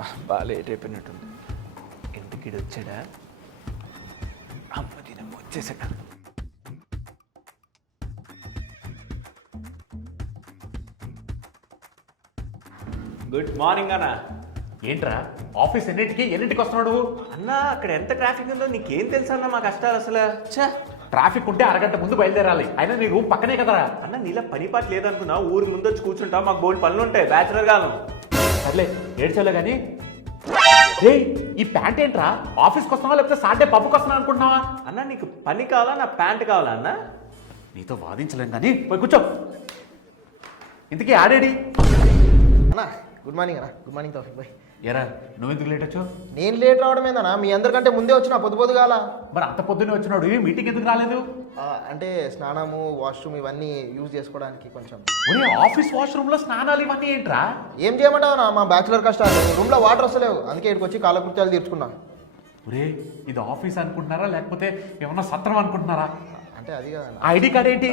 అమ్మ బాగా లేట్ అయిపోయినట్టుంది. ఎందుకు వచ్చాడా? అమ్మ దీనమ్మ వచ్చేసాడు. గుడ్ మార్నింగ్ అన్న. ఏంట్రా ఆఫీస్ ఎన్నింటికి వస్తున్నాడు? అన్న అక్కడ ఎంత ట్రాఫిక్ ఉందో నీకేం తెలుసు అన్న మా కష్టాలు అసలు. ట్రాఫిక్ ఉంటే అరగంట ముందు బయలుదేరాలి. అయినా నీ రూమ్ పక్కనే కదరా. అన్న నీలా పని పాట లేదనుకున్నా, ఊరు ముందు వచ్చి కూర్చుంటా, మాకు బోల్డ్ పనులు ఉంటాయి, బ్యాచులర్ గాను. సర్లే ఏడ్చలే కానీ ఈ ప్యాంట్ ఏంట్రా? ఆఫీస్కి వస్తున్నావా లేకపోతే సాటర్డే పప్పుకి వస్తున్నావు అనుకుంటున్నావా? అన్న నీకు పని కావాలా నా ప్యాంట్ కావాలా అన్న? నీతో వాదించలేం కానీ పోయి కూర్చో. ఇంతకీ ఆడేడి? అన్నా గుడ్ మార్నింగ్ అన్న. గుడ్ మార్నింగ్ తౌఫిక్ భాయ్. ఎరా నువ్వెందుకు లేట్ వచ్చావు? నేను లేట్ రావడం ఏందన్నా, మీ అందరికంటే ముందే వచ్చిన పొద్దుగాల. మరి అంత పొద్దున్నే వచ్చినాడు, ఈ మీటింగ్ ఎందుకు రాలేదు? అంటే స్నానము వాష్రూమ్ ఇవన్నీ యూజ్ చేసుకోవడానికి కొంచెం. ఆఫీస్ వాష్రూమ్ లో స్నానాలు ఇవన్నీ ఏంట్రా? ఏం చేయమంటావు మా బ్యాచులర్ కష్టాలు, రూమ్ లో వాటర్ వస్తలేవు, అందుకే ఇక్కడికి వచ్చి కాలకృత్యాలు తీర్చుకున్నా. ఒరే ఇది ఆఫీస్ అనుకుంటున్నారా లేకపోతే ఏమన్నా సత్రం అనుకుంటున్నారా? అంటే అది కదా. ఆ ఐడి కార్డ్ ఏంటి?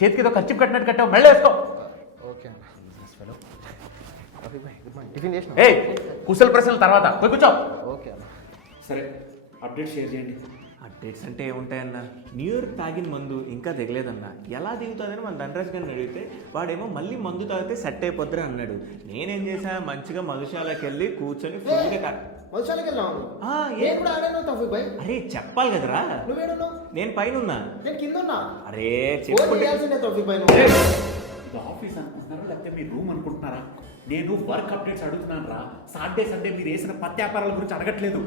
చేతికి ఏదో ఖర్చు కట్టినట్టు కట్టావు, మళ్ళీ వేసుకో. ఓకే టిఫిన్ చేసిన. ఏ కుశల ప్రశ్నల తర్వాత పోయి కూర్చో. ఓకే అన్న. సరే అప్డేట్ షేర్ చేయండి. అప్డేట్స్ అంటే ఏముంటాయన్న, న్యూ ఇయర్ తాగిన మందు ఇంకా దిగలేదన్న. ఎలా దిగుతుందని మన ధనరాజ్ గారిని అడిగితే వాడేమో మళ్ళీ మందు తాగితే సెట్ అయిపోద్దిరా అన్నాడు. నేనేం చేశా, మంచిగా మధుశాలకి వెళ్ళి కూర్చొని ఫ్రీగా అరే చెప్పాలి కదరా. నేను పైన ఉన్నా. అరే ఆఫీస్ అనుకుంటున్నారా లేకపోతే మీ రూమ్ అనుకుంటున్నారా? నేను వర్క్ అప్డేట్స్ అడుగుతున్నాను రా. సాటర్డే సండే మీరు వేసిన పత్యాపారాల గురించి అడగట్లేదు.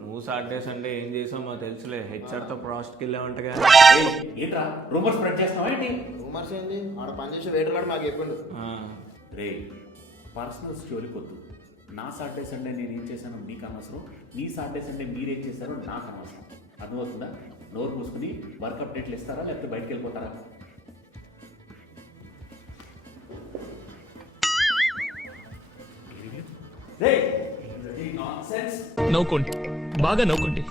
నువ్వు సాటర్డే సండే ఏం చేసావు మాకు తెలుసులే. హెచ్ఆర్తో ప్రాస్ట్కి వెళ్ళామంటగా. ఏంట్రా రూమర్ స్ప్రెడ్ చేస్తున్నావా ఏంటి? రూమర్స్ ఏంటి? ఆడ పనిచేసే వెయిటర్ గారు మాకు చెప్పిండు. రే పర్సనల్ స్టోరీ కొద్దు. నా సాటర్డే సండే నేను ఏం చేశానో మీకు అనవసరం, మీ సాటర్డే సండే మీరేం చేశారో నాకు అనవసరం. అర్థమవుతుందా? నోరు మూసుకుని వర్క్ అప్డేట్లు ఇస్తారా లేకపోతే బయటకు వెళ్ళిపోతారా? నవ్వుకోండి, బాగా నవ్వుకోండి.